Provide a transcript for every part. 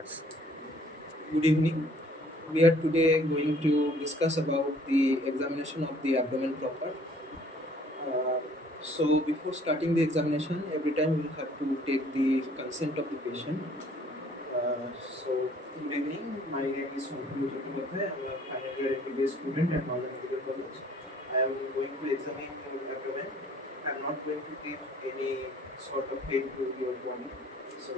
Yes. Good evening. We are today going to discuss about the examination of the abdomen proper. Uh, so before starting the examination, every time we will have to take the consent of the patient. Good evening. My name is Shankhaneel Chattopadhyay. I am a final year MBBS student at Northern Medical College. I am going to examine your abdomen. I am not going to give any sort of pain to your body. So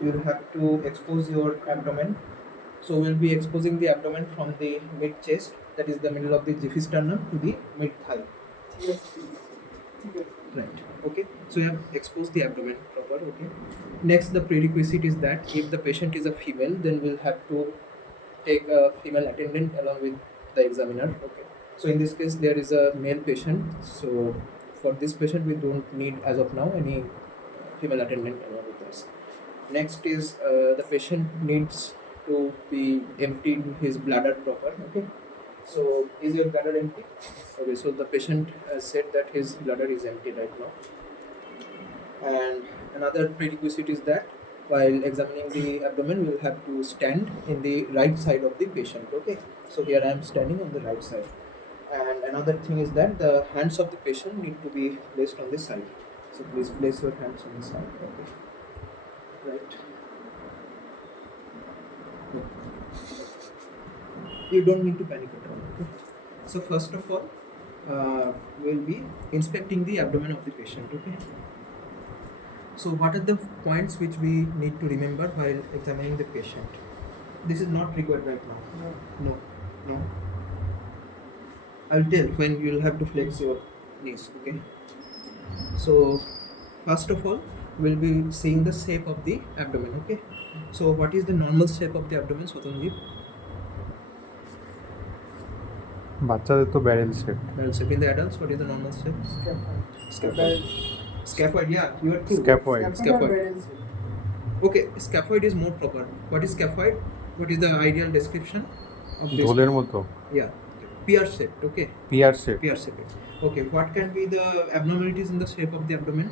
you will have to expose your abdomen. So we'll be exposing the abdomen from the mid chest, that is the middle of the jiphisternum, to the mid thigh. Right. Okay. So you have exposed the abdomen proper. Okay. Next, the prerequisite is that if the patient is a female, then we'll have to take a female attendant along with the examiner. Okay. So in this case, there is a male patient. So for this patient, we don't need as of now any female attendant along with us. Next is the patient needs to be emptied his bladder proper. Okay. So is your bladder empty? Okay. So the patient has said that his bladder is empty right now. And another prerequisite is that while examining the abdomen, we will have to stand in the right side of the patient. Okay. So here I am standing on the right side. And another thing is that the hands of the patient need to be placed on the side. So please place your hands on the side. Okay. Right. You don't need to panic at all. Okay. So first of all, we'll be inspecting the abdomen of the patient. Okay. So what are the points which we need to remember while examining the patient? This is not required right now. No. No. I'll tell when you'll have to flex your knees. Okay. So first of all, we'll be seeing the shape of the abdomen. Okay. So what is the normal shape of the abdomen, Swatanjit? বাচ্চাদের তো barrel shape Barrel shape. In the adults, what is the normal shape? Scaphoid. Scaphoid, yeah, you are true. Scaphoid. Scaphoid. Okay, scaphoid is more proper. What is scaphoid? What is the ideal description of this? ঢোলের মতো Yeah, pear shaped. Okay, pear shape pear shaped. Okay, what can be the abnormalities in the shape of the abdomen?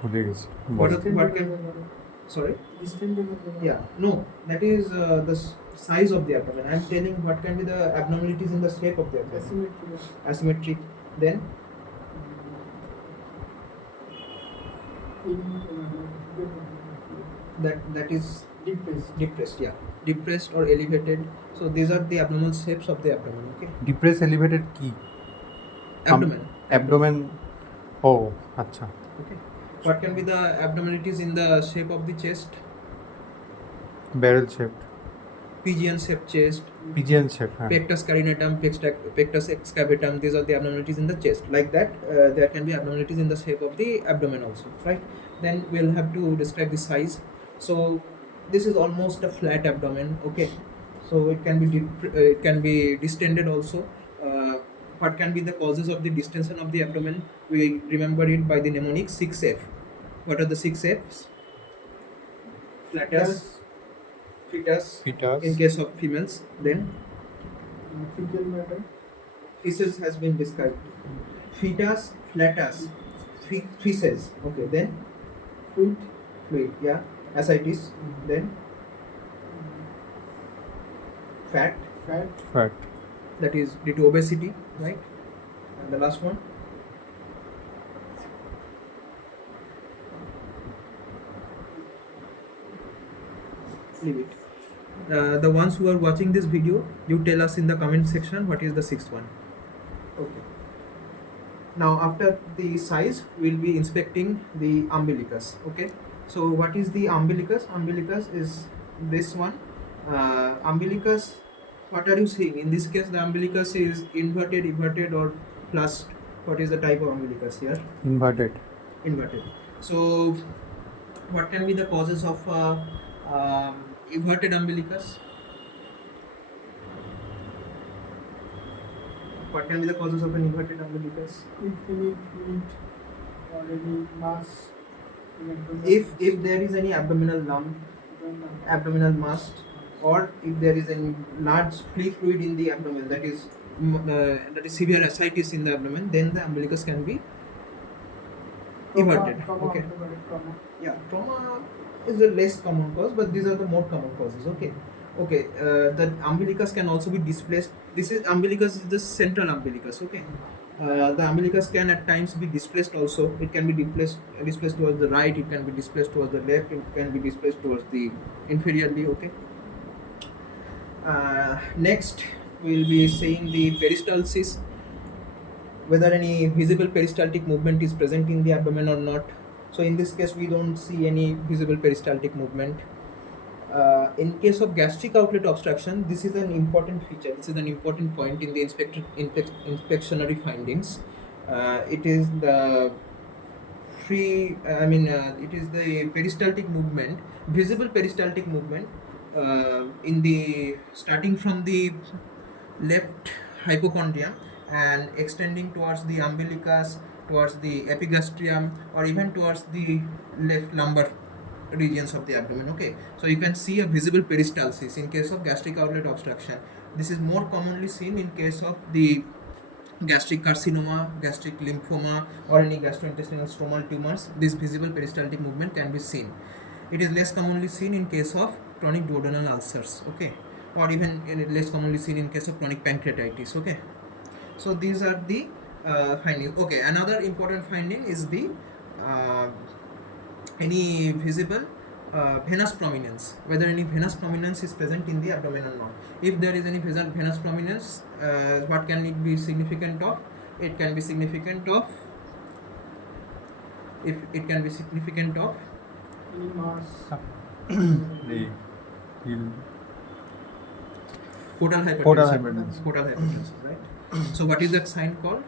ভুলে গেছি What can? Sorry. Yeah, no, that is the size of the abdomen. I am telling what can be the abnormalities in the shape of the abdomen. Asymmetric. Then that is depressed. Yeah, depressed or elevated. So these are the abnormal shapes of the abdomen. Okay. Depress elevated কি Abdomen. Abdomen ও আচ্ছা Okay. What can be the abnormalities in the shape of the chest? Barrel shape Pigeon shaped chest, pigeon shape হ্যাঁ pectus carinatum, pectus excavatum. These are the abnormalities in the chest. Like that, there can be abnormalities in the shape of the abdomen also, right? Then we'll have to describe the size. So this is almost a flat abdomen. Okay. So it can be distended also. What can be the causes of the distension of the abdomen? We remember it by the mnemonic 6F. What are the 6Fs? Flatus, fetus, fetus in case of females. Then fecal matter, feces has been described. Fetus, flatus, feces. Okay. Then fluid. Yeah. Ascites. Then fat. Fat That is due to obesity, right? And the last one. Leave it. The ones who are watching this video, you tell us in the comment section what is the sixth one. Okay. Now after the size, we'll be inspecting the umbilicus. Okay. So what is the umbilicus? Umbilicus is this one. Umbilicus. What are you seeing? In this case, the umbilicus is inverted, or flush. What is the type of umbilicus here? Inverted Inverted. So, what can be the causes of inverted umbilicus? What can be the causes of an inverted umbilicus? if any fluid or any mass in abdomen. If there is any abdominal lump, abdominal mass, or if there is any large free fluid in the abdomen, that is severe ascites in the abdomen, then the umbilicus can be Everted. Trauma, Okay. orthopedic trauma. Yeah, trauma is the less common cause, but these are the more common causes. Okay. Okay. The umbilicus can also be displaced. This is umbilicus is the central umbilicus. Okay. The umbilicus can at times be displaced also. It can be displaced towards the right. It can be displaced towards the left. It can be displaced towards the inferiorly. Okay. Next, we'll be seeing the peristalsis, whether any visible peristaltic movement is present in the abdomen or not. So in this case, we don't see any visible peristaltic movement. In case of gastric outlet obstruction, this is an important feature. This is an important point in the inspectionary findings. It is the it is the peristaltic movement, visible peristaltic movement in the starting from the left hypochondrium and extending towards the umbilicus, towards the epigastrium, or even towards the left lumbar regions of the abdomen. Okay, so you can see a visible peristalsis in case of gastric outlet obstruction. This is more commonly seen in case of the gastric carcinoma, gastric lymphoma, or any gastrointestinal stromal tumors. This visible peristaltic movement can be seen. It is less commonly seen in case of chronic duodenal ulcers. Okay, or even less commonly seen in case of chronic pancreatitis. Okay, so these are the findings. Okay, another important finding is the any visible venous prominence, whether any venous prominence is present in the abdomen or not. If there is any venous prominence, what can it be significant of? It can be significant of, if it can be significant of Any mass. The heel. portal hypertension. Portal hypertension. Portal hypertension, right? So what is that sign called?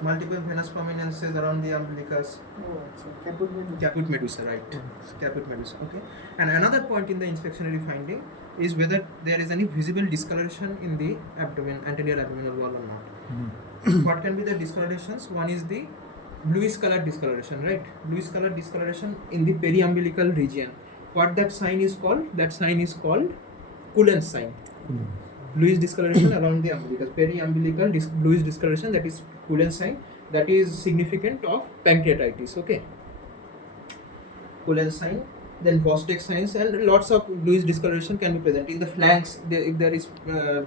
Multiple venous prominences around the umbilicus. Oh, it's a caput medusa. Caput medusa, right? Caput medusa. Okay. And another point in the inspectionary finding is whether there is any visible discoloration in the abdomen, anterior abdominal wall or not. What can be the discolorations? One is the bluish colored discoloration, right? Bluish colored discoloration in the periumbilical region. What that sign is called? That sign is called Cullen's sign. Bluish discoloration around the umbilicus, periumbilical bluish discoloration, that is Cullen's sign. That is significant of pancreatitis. Okay, Cullen's sign. Then Bostic signs, and lots of bluish discoloration can be present in the flanks. If there is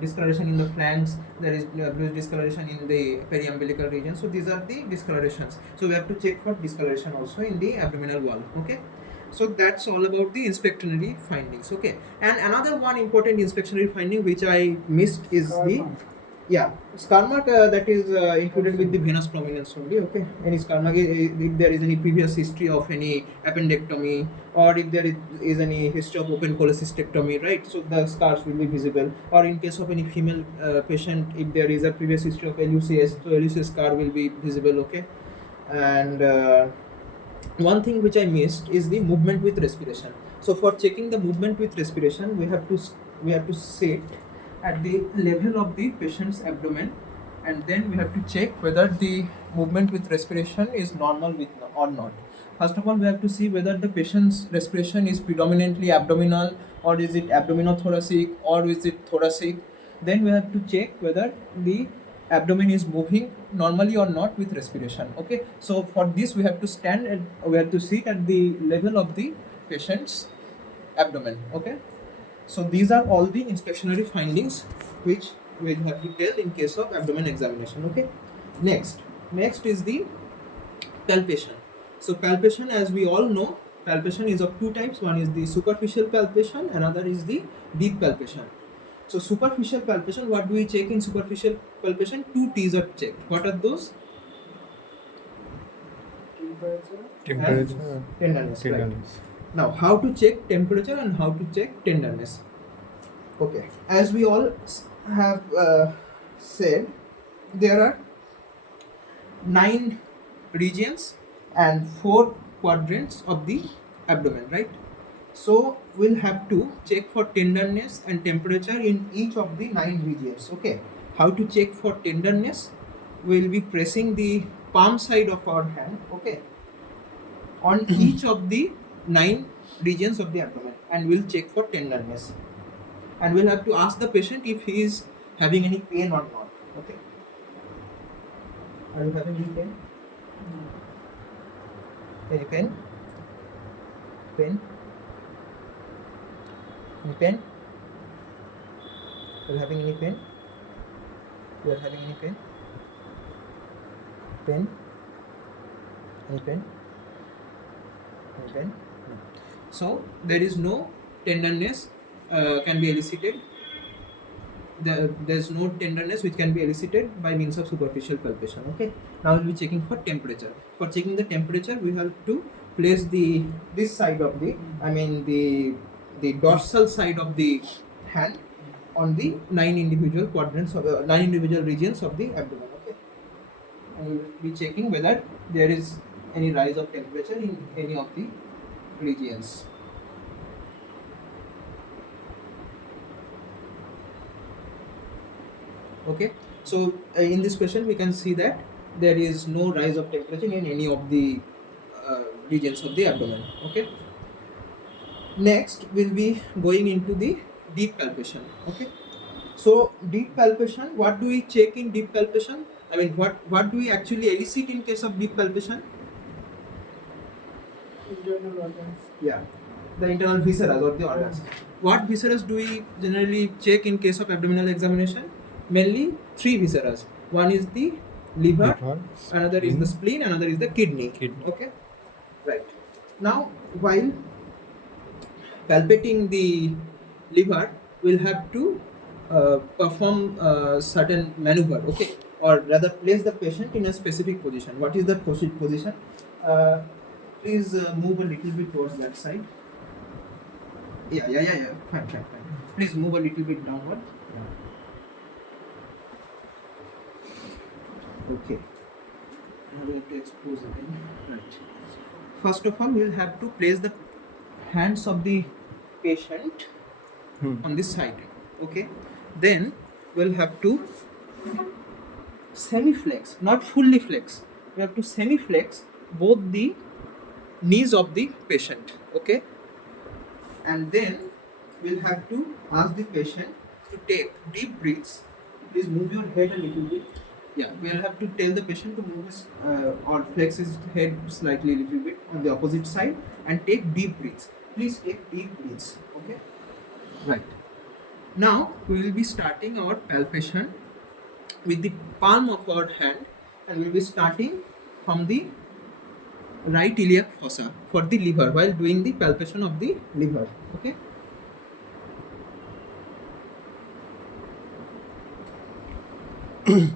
discoloration in the flanks, there is bluish discoloration in the periumbilical region. So these are the discolorations. So we have to check for discoloration also in the abdominal wall. Okay. So that's all about the inspectionary findings. Okay, and another one important inspectionary finding which I missed is the scar mark that is included with the venous prominence only. Okay, any scar mark, if there is any previous history of any appendectomy, or if there is any history of open cholecystectomy, right? So the scars will be visible. Or in case of any female patient, if there is a previous history of LUCS, so LUCS scar will be visible. Okay, and one thing which I missed is the movement with respiration. So for checking the movement with respiration, we have to sit at the level of the patient's abdomen, and then we have to check whether the movement with respiration is normal or not. First of all, we have to see whether the patient's respiration is predominantly abdominal, or is it abdominothoracic, or is it thoracic. Then we have to check whether the abdomen is moving normally or not with respiration. Okay, so for this we have to stand and we have to sit at the level of the patient's abdomen. Okay, so these are all the inspectionary findings which we will have to tell in case of abdomen examination. Okay, next is the palpation. So palpation, as we all know, palpation is of two types. One is the superficial palpation, another is the deep palpation. So superficial palpation, what do we check in superficial palpation? Two T's are checked. What are those? Temperature. Tenderness. Right. Tenderness. Now, how to check temperature and how to check tenderness? Okay, as we all have said, there are 9 regions and 4 quadrants of the abdomen, right? So we'll have to check for tenderness and temperature in each of the 9 regions. Okay, how to check for tenderness? We'll be pressing the palm side of our hand, okay, on each of the 9 regions of the abdomen, and we'll check for tenderness. and we'll have to ask the patient if he is having any pain or not. Okay. Are you having any pain? Any pain? Pain? Any pain? Are you having any pain? You are having any pain? Pain? Any pain? Any pain? No. So there is no tenderness can be elicited. There's no tenderness which can be elicited by means of superficial palpation. Okay. Now we'll be checking for temperature. For checking the temperature, we have to place this side of the dorsal side of the hand on the 9 individual quadrants of 9 individual regions of the abdomen. Okay. And we will be checking whether there is any rise of temperature in any of the regions. Okay, so in this question we can see that there is no rise of temperature in any of the regions of the abdomen. Okay, next we'll be going into the deep palpation. Okay, so deep palpation, what do we check in deep palpation? I mean, what do we actually elicit in case of deep palpation? Internal organs. Yeah, the internal viscera or the organs. What viscera do we generally check in case of abdominal examination? Mainly 3 viscera. One is the liver, another is the spleen, another is the kidney. Okay, right. Now, while palpating the liver, we'll have to perform certain maneuver. Okay, or rather place the patient in a specific position. What is that position? Please move a little bit towards that side. Yeah. Fine. Please move a little bit downward. Okay. Now we have to expose again. Right. First of all, we will have to place the hands of the patient on this side. Okay. Then we'll have to semi-flex, not fully flex. We have to semi-flex both the knees of the patient. Okay. And then we'll have to ask the patient to take deep breaths. Please move your head a little bit. Yeah, we'll have to tell the patient to move his or flex his head slightly a little bit on the opposite side and take deep breaths. Please take deep breaths. Okay. Right. Now we will be starting our palpation with the palm of our hand, and we will be starting from the right iliac fossa for the liver while doing the palpation of the liver. Okay.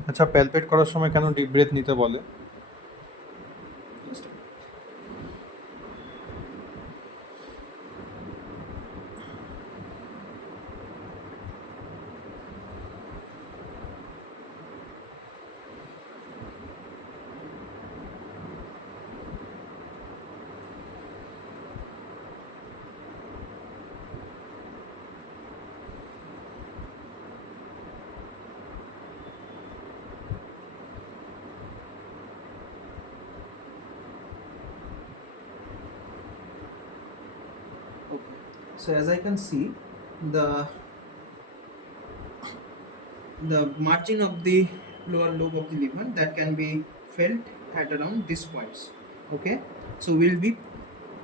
আচ্ছা, প্যালপেট করার সময় কেন deep breadth নিতে বলে? So as I can see, the margin of the lower lobe of the liver that can be felt at around this points. Okay, so we'll be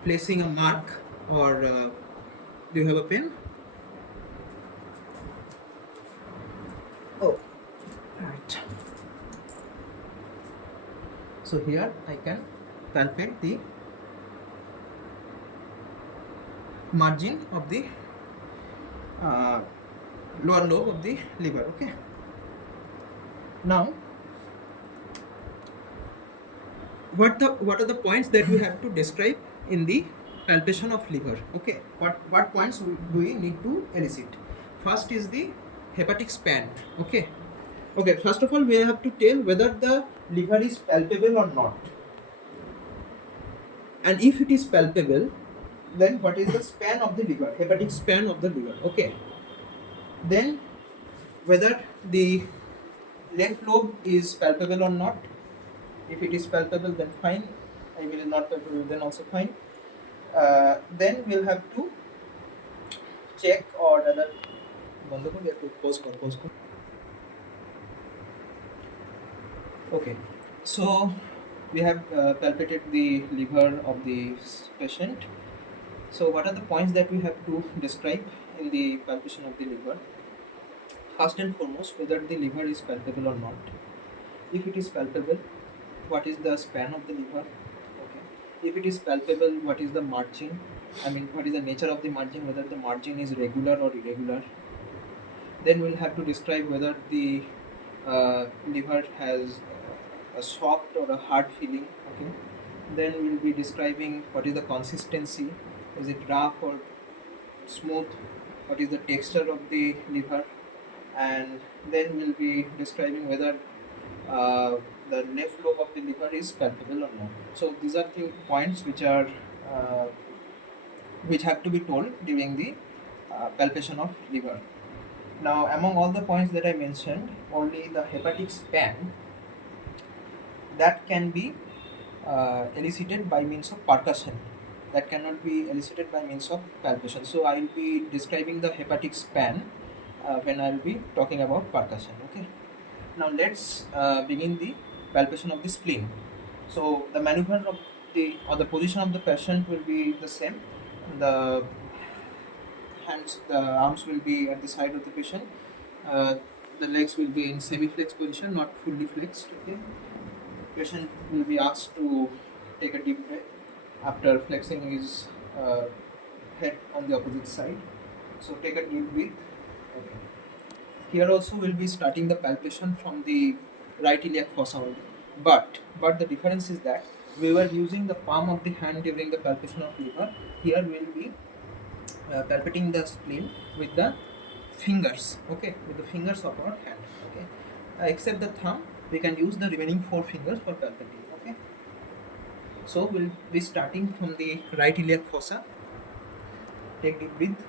placing a mark, or do you have a pen? Oh, right. So here I can palpate the margin of the lower lobe of the liver. Okay. Now, what are the points that we have to describe in the palpation of liver? Okay. What points do we need to elicit? First is the hepatic span. Okay. Okay. First of all, we have to tell whether the liver is palpable or not, and if it is palpable, then what is the span of the liver, hepatic span of the liver. Okay. Then whether the left lobe is palpable or not. If it is palpable, then fine. If it is not palpable, then also fine. Then we'll have to check, or rather বন্ধ কর, একটু pause কর. Okay, so we have palpated the liver of the patient. So what are the points that we have to describe in the palpation of the liver? First and foremost, whether the liver is palpable or not. If it is palpable, what is the span of the liver? Okay. If it is palpable, what is the margin? I mean, what is the nature of the margin? Whether the margin is regular or irregular. Then we'll have to describe whether the liver has a soft or a hard feeling. Okay. Then we'll be describing what is the consistency. Is it rough or smooth? What is the texture of the liver? And then we'll be describing whether uh, the left lobe of the liver is palpable or not. So these are few points uh, which have to be told during the palpation of liver. Now, among all the points that I mentioned, only the hepatic span that can be elicited by means of percussion. That cannot be elicited by means of palpation. So I will be describing the hepatic span when I will be talking about percussion. Okay. Now let's begin the palpation of the spleen. So the maneuver of the position of the patient will be the same. The the arms will be at the side of the patient. Uh, the legs will be in semi-flexed position, not fully flexed. Okay. Patient will be asked to take a deep breath after flexing his head on the opposite side. So take a deep breath. Okay. Here also we'll be starting the palpation from the right iliac fossa only. But the difference is that we were using the palm of the hand during the palpation of liver. Here we'll be palpating the spleen with the fingers. Okay, with the fingers of our hand. Okay, except the thumb, we can use the remaining 4 fingers for palpating. Okay, so we'll be starting from the right iliac fossa. Take deep breath.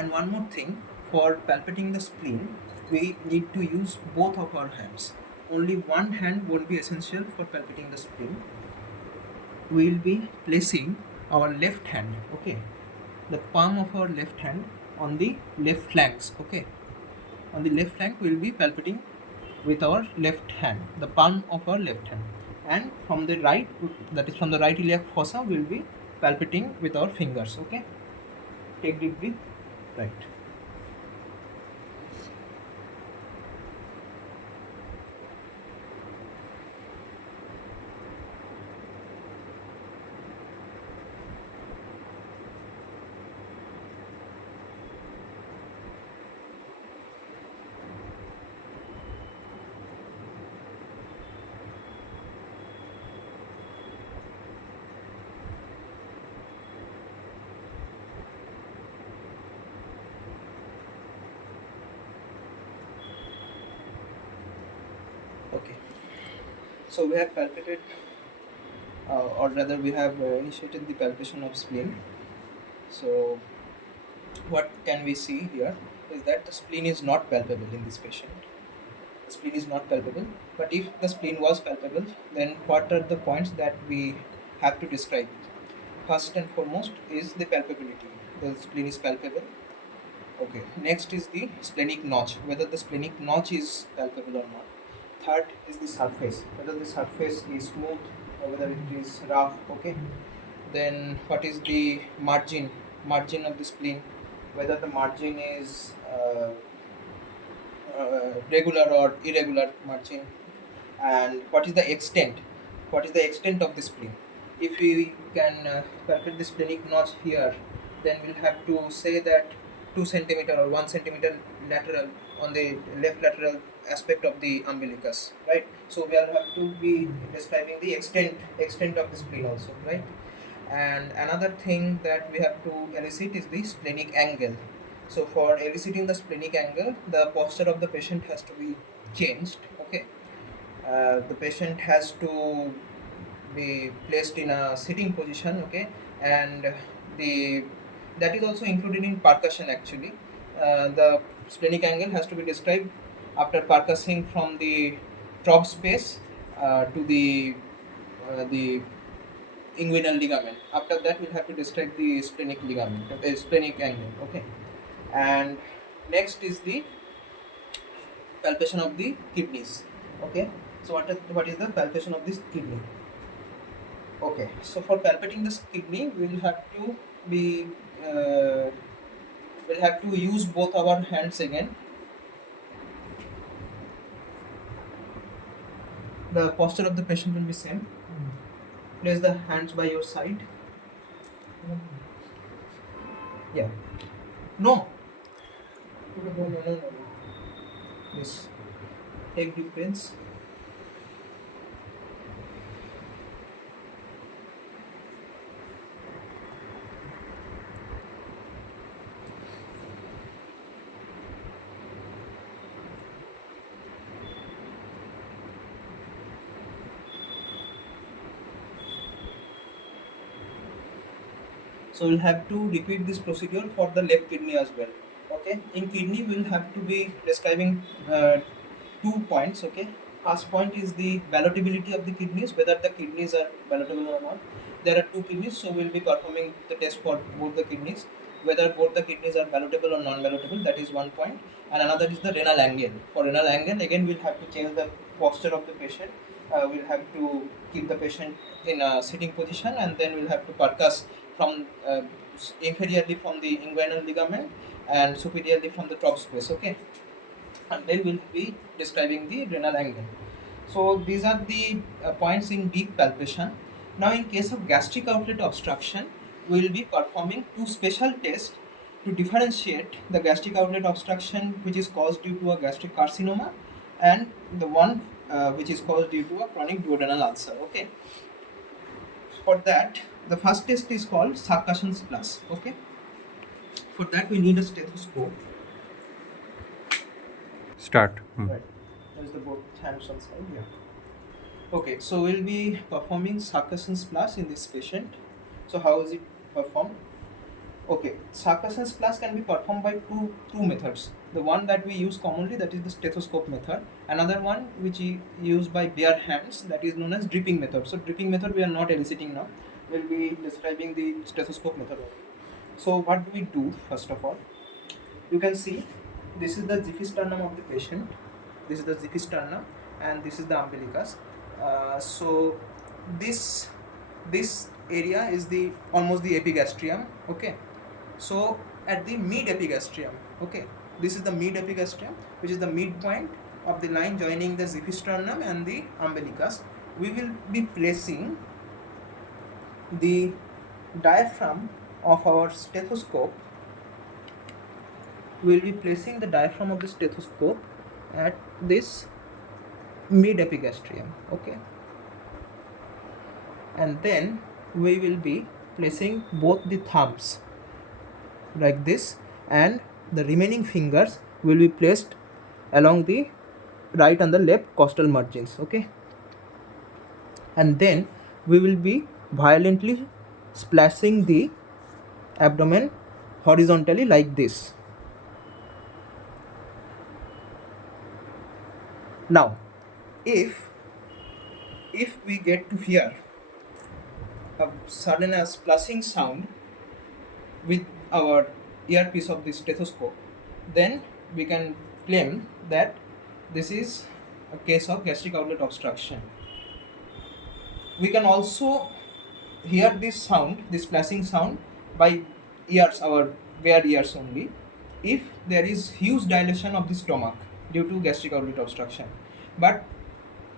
And one more thing, for palpating the spleen, we need to use both of our hands. Only one hand won't be essential for palpating the spleen. We will be placing our left hand, okay, the palm of our left hand on the left flanks, okay. On the left flank, we will be palpating with our left hand, the palm of our left hand. And from the right, that is from the right iliac fossa, we will be palpating with our fingers, okay. Take deep breath. Right. Okay. So we have palpated, or rather, we have initiated the palpation of spleen. So what can we see here is that the spleen is not palpable in this patient. The spleen is not palpable. But if the spleen was palpable, then what are the points that we have to describe? First and foremost is the palpability. The spleen is palpable. Okay. Next is the splenic notch, whether the splenic notch is palpable or not. Third is the surface, whether the surface is smooth or whether it is rough. Okay. Then what is the margin of the spleen, whether the margin is regular or irregular margin, and what is the extent of the spleen. If we can palpate the splenic notch here, then we'll have to say that 2 centimeter or 1 centimeter lateral on the left lateral aspect of the umbilicus, right? So we will have to be describing the extent of the spleen also, right? And another thing that we have to elicit is the splenic angle. So for eliciting the splenic angle, the posture of the patient has to be changed. Okay, the patient has to be placed in a sitting position. Okay, and the that is also included in percussion actually. The splenic angle has to be described after percussing from the top space to the inguinal ligament. After that, we'll have to describe the splenic ligament, splenic angle. Okay, and next is the palpation of the kidneys. Okay, so what is the palpation of this kidney? Okay, so for palpating this kidney, we'll have to be we'll have to use both our hands again. The posture of the patient will be same. Place the hands by your side. Yeah. No. No. Yes. Take deep breaths. So we'll have to repeat this procedure for the left kidney as well. Okay. In kidney, we'll have to be describing 2 points. Okay. First point is the ballotability of the kidneys, whether the kidneys are ballotable or not. There are two kidneys, so we'll be performing the test for both the kidneys. Whether both the kidneys are ballotable or non-ballotable, that is one point. And another is the renal angle. For renal angle, again, we'll have to change the posture of the patient. We'll have to keep the patient in a sitting position, and then we'll have to percuss from inferiorly from the inguinal ligament and superiorly from the top space. Okay, and then we'll be describing the renal angle. So these are the points in deep palpation. Now in case of gastric outlet obstruction, we will be performing two special tests to differentiate the gastric outlet obstruction which is caused due to a gastric carcinoma and the one which is caused due to a chronic duodenal ulcer. Okay. For that, the first test is called Shankhaneel Plus. Okay. For that, we need a stethoscope. Start. Right. There's the both hands on side here. Okay, so we'll be performing Shankhaneel Plus in this patient. So how is it performed? Okay, Shankhaneel Plus can be performed by two methods. The one that we use commonly, that is the stethoscope method. Another one which is used by bare hands, that is known as dripping method. So dripping method we are not eliciting now. We'll be describing the stethoscope method. So what do we do first of all? You can see this is the xiphisternum of the patient. This is the xiphisternum and this is the umbilicus. So this area is the almost the epigastrium. Okay, so at the mid epigastrium, okay, this is the mid epigastrium, which is the midpoint of the line joining the xiphisternum and the umbilicus. We will be placing the diaphragm of our stethoscope. We will be placing the diaphragm of the stethoscope at this mid epigastrium. Okay, and then we will be placing both the thumbs like this, and the remaining fingers will be placed along the right and the left costal margins. Okay, and then we will be violently splashing the abdomen horizontally like this. Now if we get to hear a sudden splashing sound with our earpiece of the stethoscope, then we can claim that this is a case of gastric outlet obstruction. We can also hear this sound, this splashing sound, by ears, our bare ears only, if there is huge dilation of the stomach due to gastric outlet obstruction. But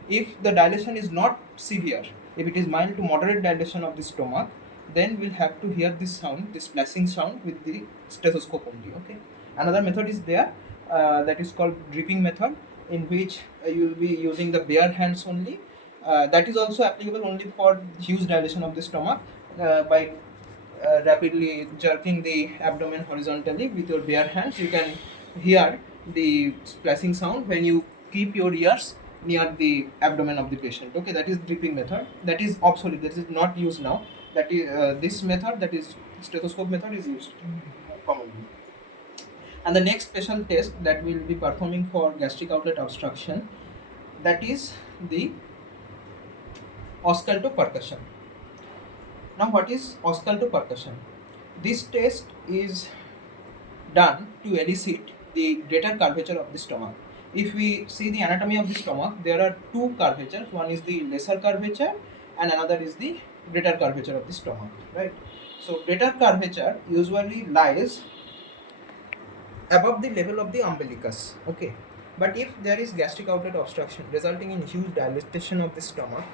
if the dilation is not severe, if it is mild to moderate dilation of the stomach, then we'll have to hear this sound, this splashing sound, with the stethoscope only. Okay. Another method is there, that is called dripping method, in which you will be using the bare hands only. That is also applicable only for huge dilation of the stomach, by rapidly jerking the abdomen horizontally with your bare hands. You can hear the splashing sound when you keep your ears near the abdomen of the patient. Okay, that is dripping method. That is obsolete. That is not used now. That is this method, that is stethoscope method is used commonly. And the next special test that we'll be performing for gastric outlet obstruction, that is the auscultopercussion. Now, what is auscultopercussion? This test is done to elicit the greater curvature of the stomach. If we see the anatomy of the stomach, there are two curvatures. One is the lesser curvature and another is the greater curvature of the stomach, right? So greater curvature usually lies above the level of the umbilicus, okay? But if there is gastric outlet obstruction resulting in huge dilatation of the stomach,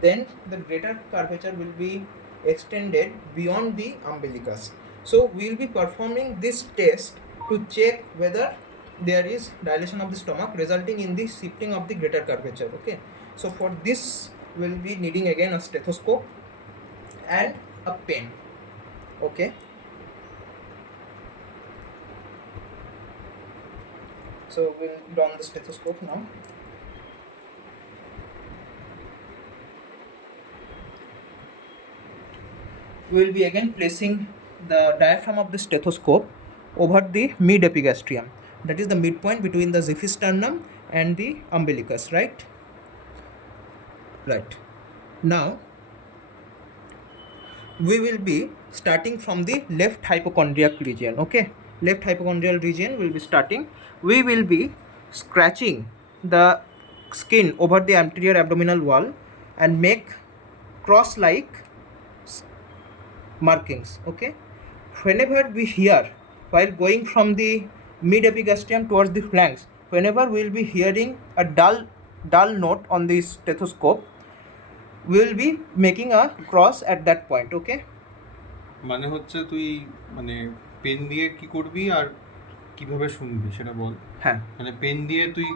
then the greater curvature will be extended beyond the umbilicus. So we will be performing this test to check whether there is dilation of the stomach resulting in the shifting of the greater curvature, okay? So for this we will be needing again a stethoscope and a pen, okay? So we'll don the stethoscope now. We will be again placing the diaphragm of the stethoscope over the mid epigastrium. That is the midpoint between the xiphisternum and the umbilicus, right? Right. Now, we will be starting from the left hypochondriac region, okay? Left hypochondrial region will be starting. We will be scratching the skin over the anterior abdominal wall and make cross-like markings, okay? Whenever we hear, while going from the mid epigastrium towards the flanks, whenever we will be hearing a dull note on the stethoscope, we will be making a cross at that point, okay? মানে হচ্ছে তুই মানে pen দিয়ে কি করবি আর কিভাবে শুনবি সেটা বল। হ্যাঁ, মানে পেন দিয়ে তুই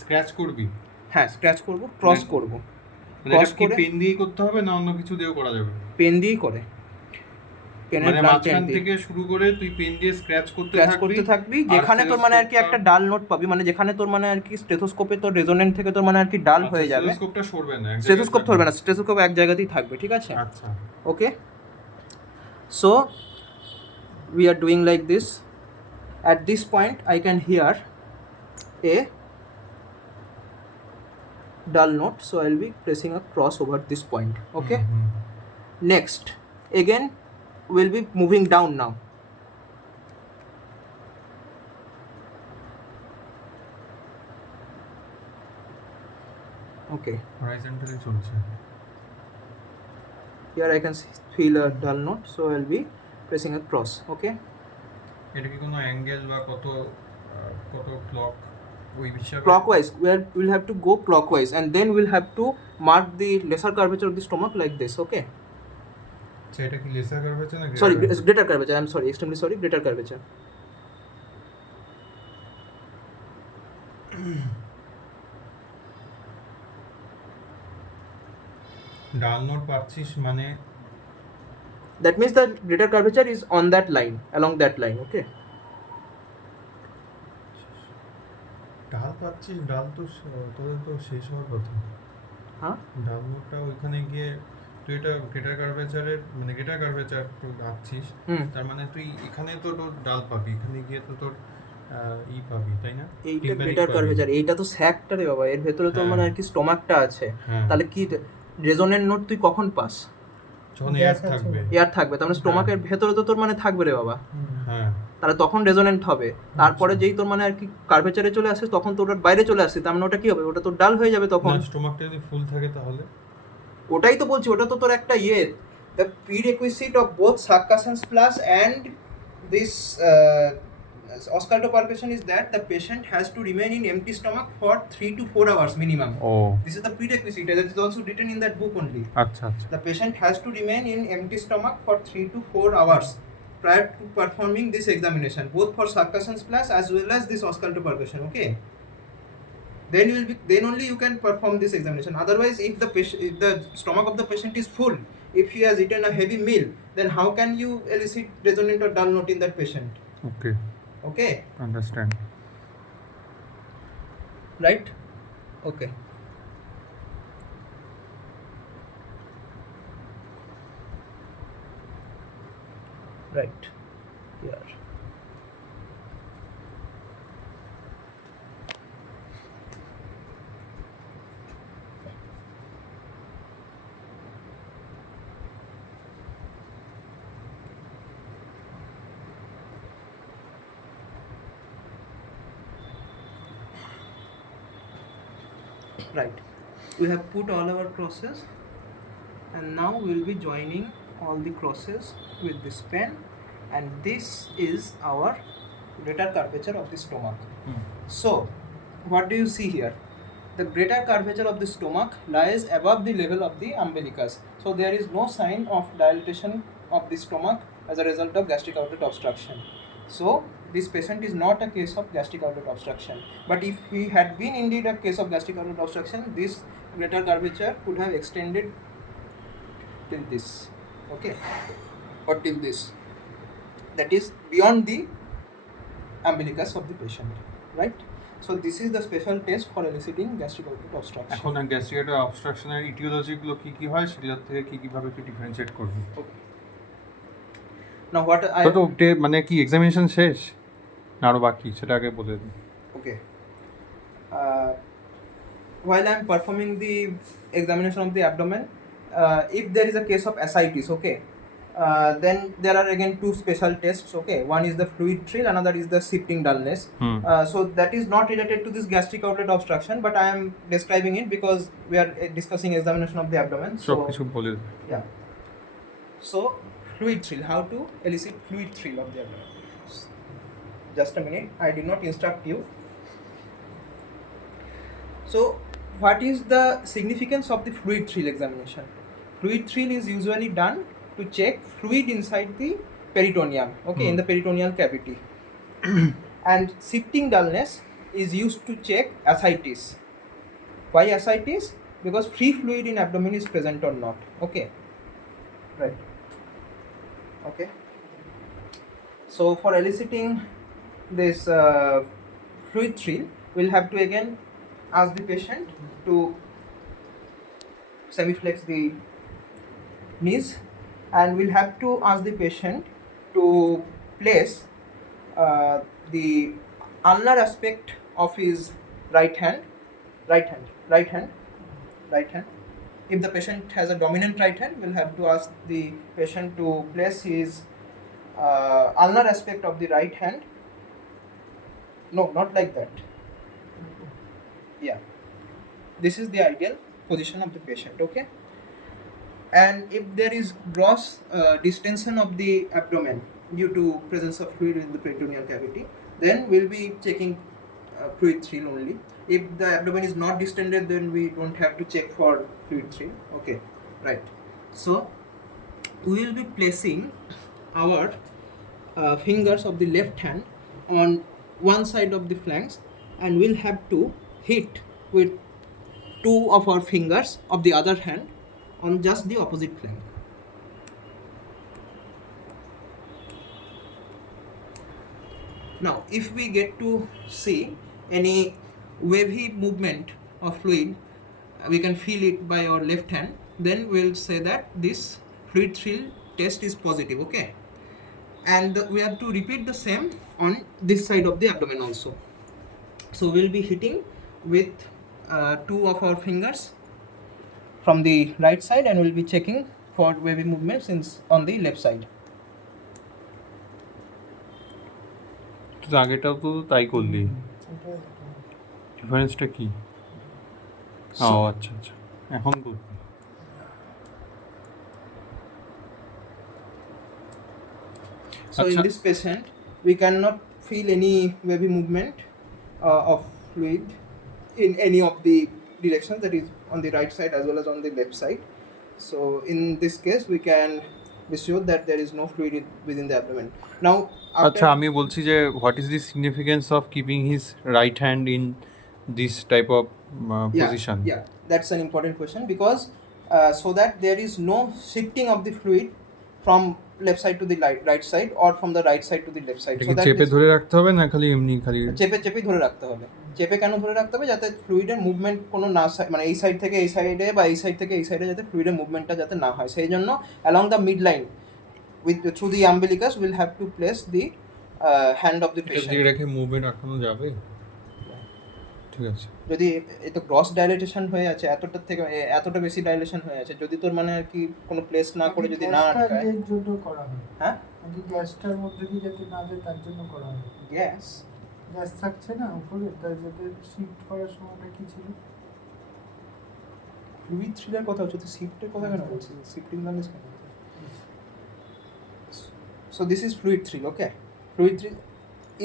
স্ক্র্যাচ করবি? হ্যাঁ, স্ক্র্যাচ করব, ক্রস করব। মানে ক্রস এটা কি করে পেন দিয়েই করতে হবে না অন্য কিছু দিয়েও করা যাবে? পেন দিয়েই করে, পেনের মানে ব্লাড মাঝখান থেকে শুরু করে তুই পেন দিয়ে স্ক্র্যাচ করতে থাকবি, যেখানে তোর মানে আর কি একটা ডাল নোট পাবি, মানে যেখানে তোর মানে আর কি স্টেথোস্কোপে তোর রেজোনেন্ট থেকে তোর মানে আর কি ডাল হয়ে যাবে। স্টেথোস্কোপটা সরবে না, স্টেথোস্কোপ ধরবে না, স্টেথোস্কোপ এক জায়গাতেই থাকবে, ঠিক আছে? আচ্ছা, okay. So we are doing like this. At this point I can hear a dull note, so I'll be pressing a cross over this point, okay? Next, again we'll be moving down now. Okay, horizontally চলছে। here I can feel a dull note, so I'll be pressing a cross, okay? এটা কি কোনো angle বা কত clock ওই হিসাবে? Clockwise, we'll have to go clockwise and then we'll have to mark the lesser curvature of the stomach like this, okay? আচ্ছা, এটা কি লেসার কার্ভেচার না Sorry, greater curvature, I'm sorry, extremely sorry, greater curvature. ডাল note পাচ্ছিস মানে? That means the greater curvature is on that line, along that line, okay? ডাল পাচ্ছিস, ডাল তো তোদের তো শেষ হওয়ার কথা। হ্যাঁ, ডাল নোটটা ওইখানে গিয়ে তুই এটা গ্রেটার কার্ভেচারের মানে গ্রেটার কার্ভেচার পাচ্ছিস, তার মানে তুই এখানে তো তোর ডাল পাবি, এখানে গিয়ে তো তোর পাবি, তাই না? এইটা গ্রেটার কার্ভেচার, এইটা তো স্যাকটা রে বাবা, এর ভেতরে তো মানে আর কি স্টমাকটা আছে, তাহলে কি রেজোনেন্ট নোট তুই কখন পাস? যখন এয়ার থাকবে, তার মানে স্টমাকের ভেতরে তো তোর মানে থাকবে রে বাবা, হ্যাঁ, তাহলে তখন রেজোনেন্ট হবে। তারপরে যেই তোর মানে আর কি কার্ভেচারে চলে আসে তখন তো ওটার বাইরে চলে আসে, তার মানে ওটা কি হবে? ওটা তো ডাল হয়ে যাবে তখন। স্টমাকটা যদি ফুল থাকে তাহলে? ওটাই তো বলছি, ওটা তো তোর একটা the prerequisite of both succussions plus and this auscultopercussion is that the patient has to remain in empty stomach for 3 to 4 hours minimum. This is the prerequisite, that is also written in that book only. আচ্ছা আচ্ছা। The patient has to remain in empty stomach for 3 to 4 hours prior to performing this examination, both for succussions plus as well as this auscultopercussion, okay? Then only you can perform this examination. Otherwise, if the stomach of the patient is full, if he has eaten a heavy meal, then how can you elicit resonant or dull note in that patient? Okay, understand, right? Okay. Right. Here. Right. We have put all our crosses, and now we'll be joining all the crosses with this pen, and this is our greater curvature of the stomach. So, what do you see here? The greater curvature of the stomach lies above the level of the umbilicus. So, there is no sign of dilatation of the stomach as a result of gastric outlet obstruction. So, this patient is not a case of gastric outlet obstruction. But if he had been indeed a case of gastric outlet obstruction, this greater curvature could have extended till this, okay, or till this. That is beyond the umbilicus of the patient, right? So this is the special test for eliciting gastric outlet obstruction. এখন gastric outlet অবস্ট্রাকশনের ইটিওলজিগুলো কি কি হয় সেগুলোর থেকে কি কিভাবে একটু differentiate করবি? Now what I তো মানে কি এক্সামিনেশন শেষ না আরো বাকি সেটা আগে বলে দিন। Okay. While I am performing the examination of the abdomen, if there is a case of ascites, okay, then there are again two special tests, okay. One is the fluid thrill, another is the shifting dullness. So that is not related to this gastric outlet obstruction, but I am describing it because we are discussing examination of the abdomen. সব কিছু বলে দিন। Yeah. So fluid thrill, how to elicit fluid thrill of the abdomen. Just a minute, I did not instruct you. So what is the significance of the fluid thrill examination? Fluid thrill is usually done to check fluid inside the peritoneum, okay, in the peritoneal cavity. And shifting dullness is used to check ascites. Why ascites? Because free fluid in abdomen is present or not, okay, right, okay. So for eliciting this fluid thrill, we'll have to again ask the patient to semiflex the knees, and we'll have to ask the patient to place the ulnar aspect of his right hand. If the patient has a dominant right hand, we'll have to ask the patient to place his ulnar aspect of the right hand. No, not like that. Yeah, this is the ideal position of the patient, okay. And if there is gross distension of the abdomen due to presence of fluid in the peritoneal cavity, then we'll be checking fluid thrill only. If the abdomen is not distended, then we don't have to check for fluid thrill, okay, right. So we will be placing our fingers of the left hand on one side of the flanks, and we'll have to hit with two of our fingers of the other hand on just the opposite flank. Now if we get to see any wavy movement of fluid, we can feel it by our left hand, then we'll say that this fluid thrill test is positive, okay. And we have to repeat the same on this side of the abdomen also. So we'll be hitting with two of our fingers from the right side, and we'll be checking for wavy movements on the left side. আগেটাও তো তাই করলি, ডিফারেন্সটা কি? ও আচ্ছা আচ্ছা, এখন করবি। So in this patient, we cannot feel any wavy movement of fluid in any of the directions, that is on the right side as well as on the left side. So in this case, we can be sure that there is no fluid within the abdomen. Now, আচ্ছা, আমি বলছি যে what is the significance of keeping his right hand in this type of position? Yeah, that's an important question, because so that there is no shifting of the fluid from left side to the right side or from the right side to the left side. So that চেপে ধরে রাখতে হবে না খালি এমনি খালি চেপে ধরে রাখতে হবে। চেপে কেন ধরে রাখতে হবে? যাতে ফ্লুইডের মুভমেন্ট কোনো না, মানে এই সাইড থেকে এই সাইডে বা এই সাইড থেকে এই সাইডে যাতে ফ্লুইডের মুভমেন্টটা যাতে না হয়, সেই জন্য along the mid line through the umbilicus we'll have to place the hand of the এটা patient. দিয়ে রেখে মুভে রাখানো যাবে? ঠিক আছে। যদি এই তো গ্রস ডাইলেটেশন হয়ে আছে, এতটা থেকে এতটা বেশি ডাইলেশন হয়ে আছে, যদি তোর মানে আর কি কোনো প্লেস না করে যদি না আটকায়, এর জন্য করা হয়। হ্যাঁ যদি গ্যাসটার মধ্যে দিয়ে যাতে না যায় তার জন্য করা হয়। গ্যাস গ্যাস থাকছে না উপরে, তাই যাতে শিফট করার সময়টা কি ছিল? ফ্লুইড থ্রিলের কথা হচ্ছে, তো শিফটের কথা কেন বলছিস? শিফটিং লাংস কেন? So this is fluid thrill, okay? Fluid thrill.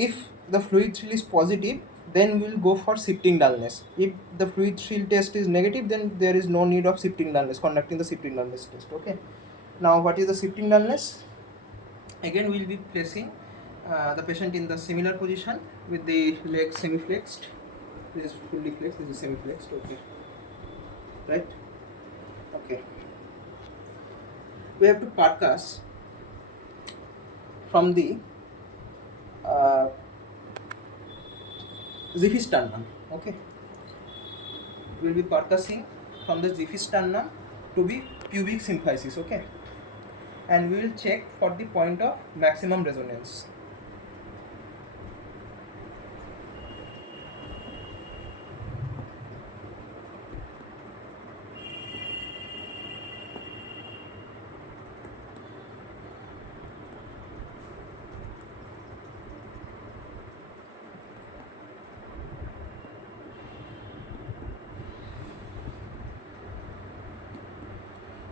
If the fluid thrill is positive, then we'll go for shifting dullness. If the fluid thrill test is negative, then there is no need of shifting dullness, conducting the shifting dullness test, okay? Now what is the shifting dullness? Again we'll be placing the patient in the similar position with the legs semi-flexed. This is fully flexed, this is semi-flexed, okay? Right? Okay. We have to percuss from the xiphisternum, okay? We'll be percussing from the xiphisternum to the pubic symphysis, okay? And we will check for the point of maximum resonance.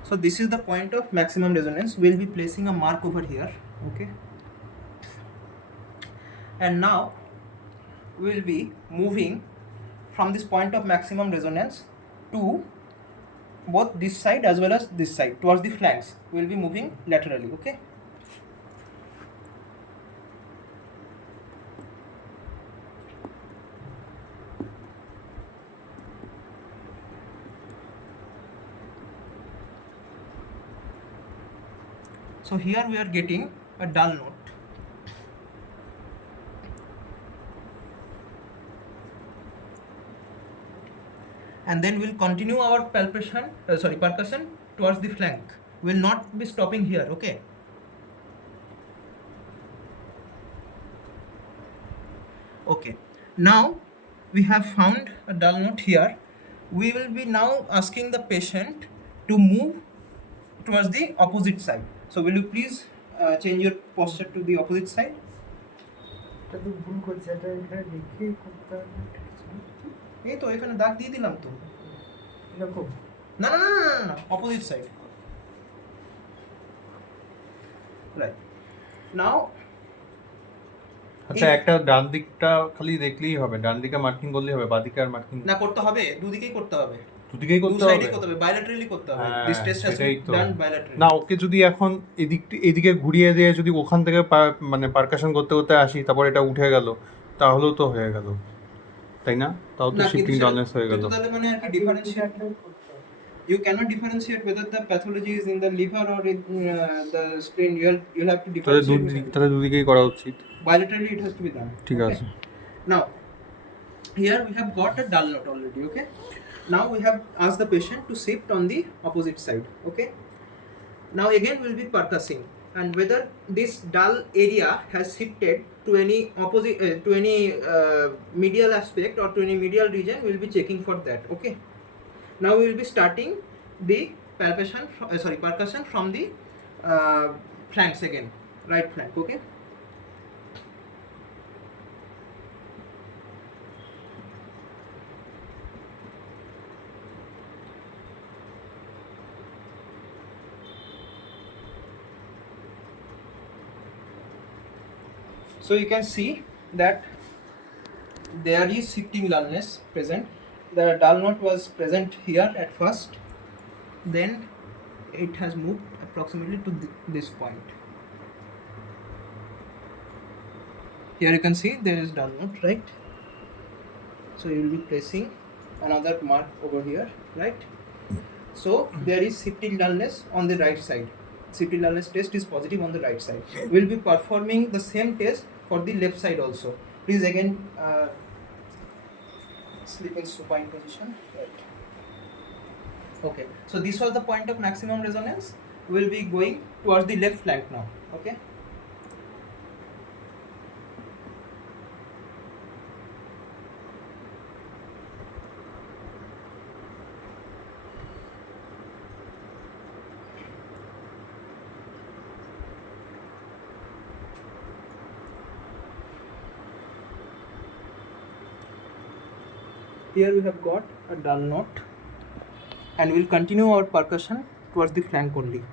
So this is the point of maximum resonance. We'll be placing a mark over here, okay? And now we'll be moving from this point of maximum resonance to both this side as well as this side, towards the flanks. We'll be moving laterally, okay? So here we are getting a dull note. And then we'll continue our percussion towards the flank. We'll not be stopping here, okay? Okay. Now we have found a dull note here. We will be now asking the patient to move towards the opposite side. So will you please change your posture to the opposite side? এটা তো ভুল করছে, এটা এখানে লিখে করতে হবে। এই তো এখানে দাগ দিয়ে দিলাম তো। এরকম না, অপোজিট সাইড। রাইট। নাও আচ্ছা, একটা ডান দিকটা খালি দেখলেই হবে, ডান দিকে মার্কিং করলেই হবে, বাঁ দিকে আর মার্কিং না করতে হবে, দুদিকেই করতে হবে। দুদিকেই করতে হবে, দুসাইডেই করতে হবে, বাইলেটারালি করতে হবে। This test has to be done bilaterally. না, ওকে যদি এখন এদিকে ঘুরিয়ে দিয়ে যদি ওখান থেকে মানে পারকাশন করতে করতে আসি, তারপর এটা উঠে গেল, তাহলেও তো হয়ে গেল, তাই না? তাও তো শিফটিং ডালনেস হয়ে গেল। তাহলে মানে আর কি differentiate you cannot differentiate whether the pathology is in the liver or in the spleen. You'll have to differentiate. তাহলে দুদিকেই করা উচিত। Bilaterally it has to be done. ঠিক আছে। Now here we have got a dull note already, okay? Now we have asked the patient to shift on the opposite side, okay? Now again we'll be percussing, and whether this dull area has shifted to any opposite to any medial aspect or to any medial region, we'll be checking for that, okay? Now we will be starting the percussion from the flanks again, right flank, okay? So you can see that there is shifting dullness present. The dull note was present here at first, then it has moved approximately to this point. Here you can see there is dull note, right? So you will be placing another mark over here, right? So there is shifting dullness on the right side. Shifting dullness test is positive on the right side. We will be performing the same test for the left side also. Please again sleep in supine position. Right. Okay. So this was the point of maximum resonance. will be going towards the left flank now. Okay. Here we have got a dull knot, and we'll continue our percussion towards the flank only.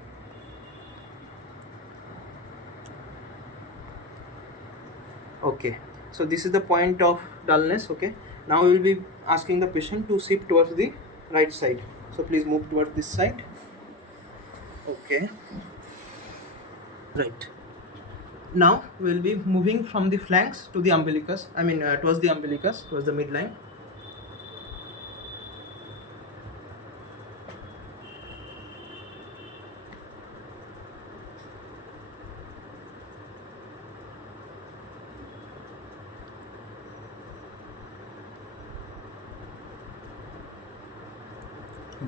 Okay, so this is the point of dullness. Okay, now we will be asking the patient to shift towards the right side. So please move towards this side. Okay, right. Now we will be moving from the flanks to the umbilicus, towards the umbilicus, towards the midline.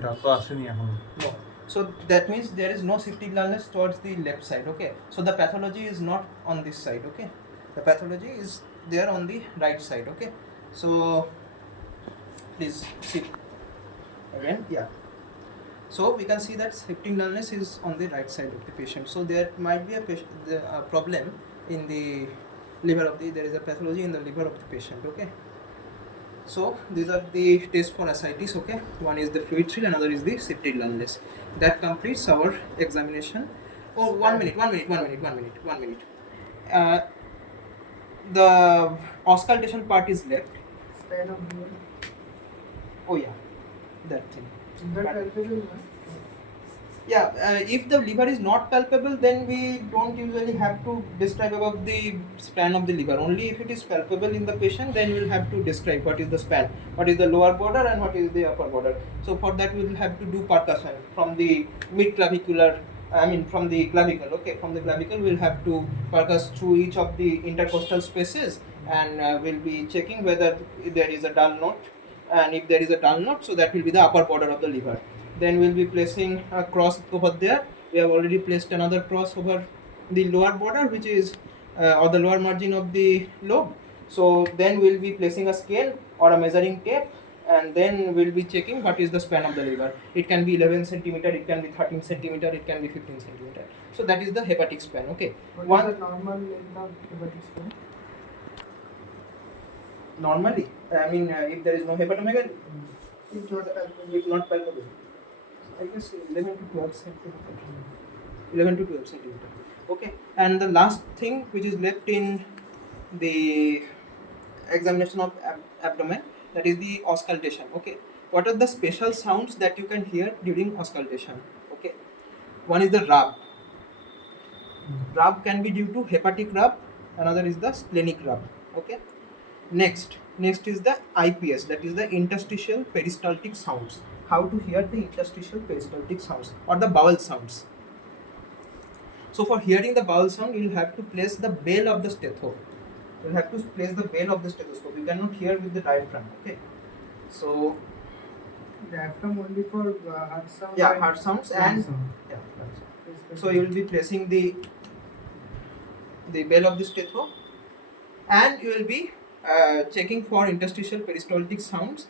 ডাল তো আসেনি এখনো। No. So that means there is no shifting dullness towards the left side. Okay. So the pathology is not on this side. Okay. The pathology is there on the right side. Okay. So please sit again. Yeah. So we can see that shifting dullness is on the right side of the patient. So there might be a problem in the liver of the. There is a pathology in the liver of the patient. Okay. So these are the tests for ascites. Okay, one is the fluid thrill, another is the shifting dullness. That completes our examination. Oh, 1 minute. The auscultation part is left. Span of the Oh yeah, that thing. that palpable, no? Yeah, if the liver is not palpable, then we don't usually have to describe about the span of the liver. Only if it is palpable in the patient, then we'll have to describe what is the span, what is the lower border, and what is the upper border. So for that, we will have to do percussion from the mid-clavicular, from the clavicle. Okay, from the clavicle, we'll have to percuss through each of the intercostal spaces, and we'll be checking whether there is a dull knot, and if there is a dull knot, so that will be the upper border of the liver. Then we'll be placing a cross over there. We have already placed another cross over the lower border, which is or the lower margin of the lobe. So then we'll be placing a scale or a measuring tape, and then we'll be checking what is the span of the liver. It can be 11 centimeter, it can be 13 centimeter, it can be 15 centimeter. So that is the hepatic span. Okay. What is the normal length of hepatic span? Normally, if there is no hepatomegaly, It was palpable. it not palpable. I guess 11 to 12 centimeter. 11 to 12 centimeter. Okay. And the last thing which is left in the examination of abdomen, that is the auscultation. Okay. What are the special sounds that you can hear during auscultation? Okay. One is the rub. Rub can be due to hepatic rub. Another is the splenic rub. Okay. Next is the IPS, that is the interstitial peristaltic sounds. How to hear the interstitial peristaltic sounds or the bowel sounds. So for hearing the bowel sound, you will have to place the bell of the stethoscope. You will have to place the bell of the stethoscope. You cannot hear with the diaphragm. Okay. So Diaphragm only for heart sound. yeah, heart sounds and sound. yeah. So you will be placing the bell of the stethoscope, and you will be checking for interstitial peristaltic sounds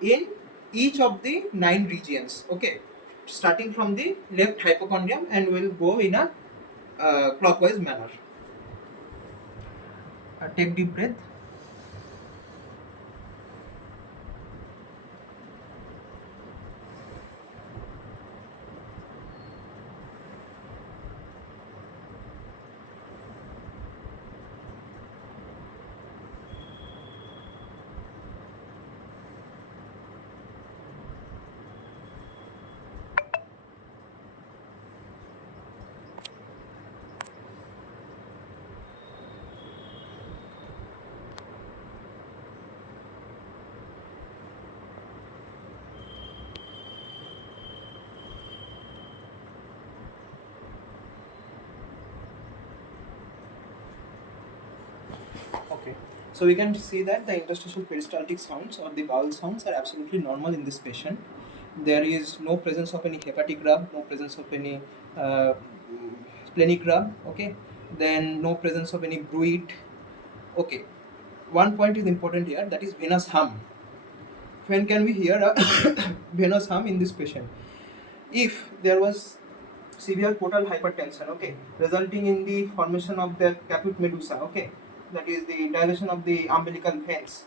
in each of the 9 regions. Okay, starting from the left hypochondrium, and will go in a clockwise manner. Take deep breath. Okay, so we can see that the interstitial peristaltic sounds or the bowel sounds are absolutely normal in this patient. There is no presence of any hepatic rub, no presence of any uh, splenic rub, okay, then no presence of any bruit. Okay, one point is important here, that is venous hum. When can we hear a venous hum in this patient? If there was severe portal hypertension, okay, resulting in the formation of the caput medusa, okay, that is the dilation of the umbilical veins,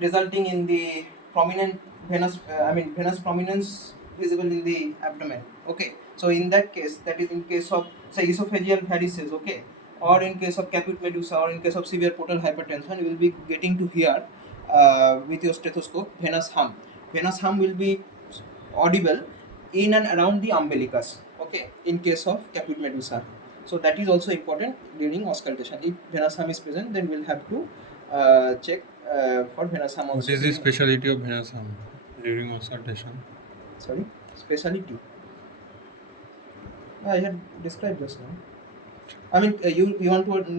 resulting in the prominent venous prominence visible in the abdomen, okay. So in that case, that is in case of say esophageal varices, okay, or in case of caput medusa, or in case of severe portal hypertension, you will be getting to hear with your stethoscope venous hum. Venous hum will be audible in and around the umbilicus, okay, in case of caput medusa. So that is also important during auscultation. If venous hum is present, then we'll have to check for venous hum What also. is the specialty of venous hum during auscultation? Sorry, speciality. I had described this now. I mean, you want to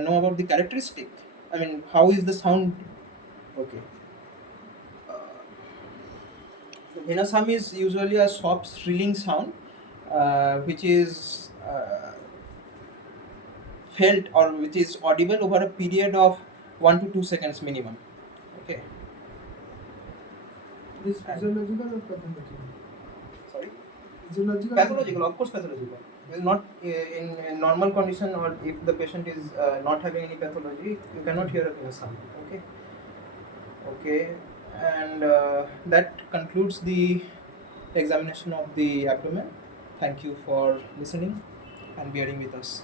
know about the characteristic. I mean, how is the sound? Okay. Venous hum is usually a soft shrilling sound, which is felt or which is audible over a period of 1 to 2 seconds minimum. Okay. It is physiological or pathological? Sorry. Physiological. Pathological, of course, pathological. It is not in normal condition, or if the patient is not having any pathology, you cannot hear a venous hum. Okay. Okay, and that concludes the examination of the abdomen. Thank you for listening and bearing with us.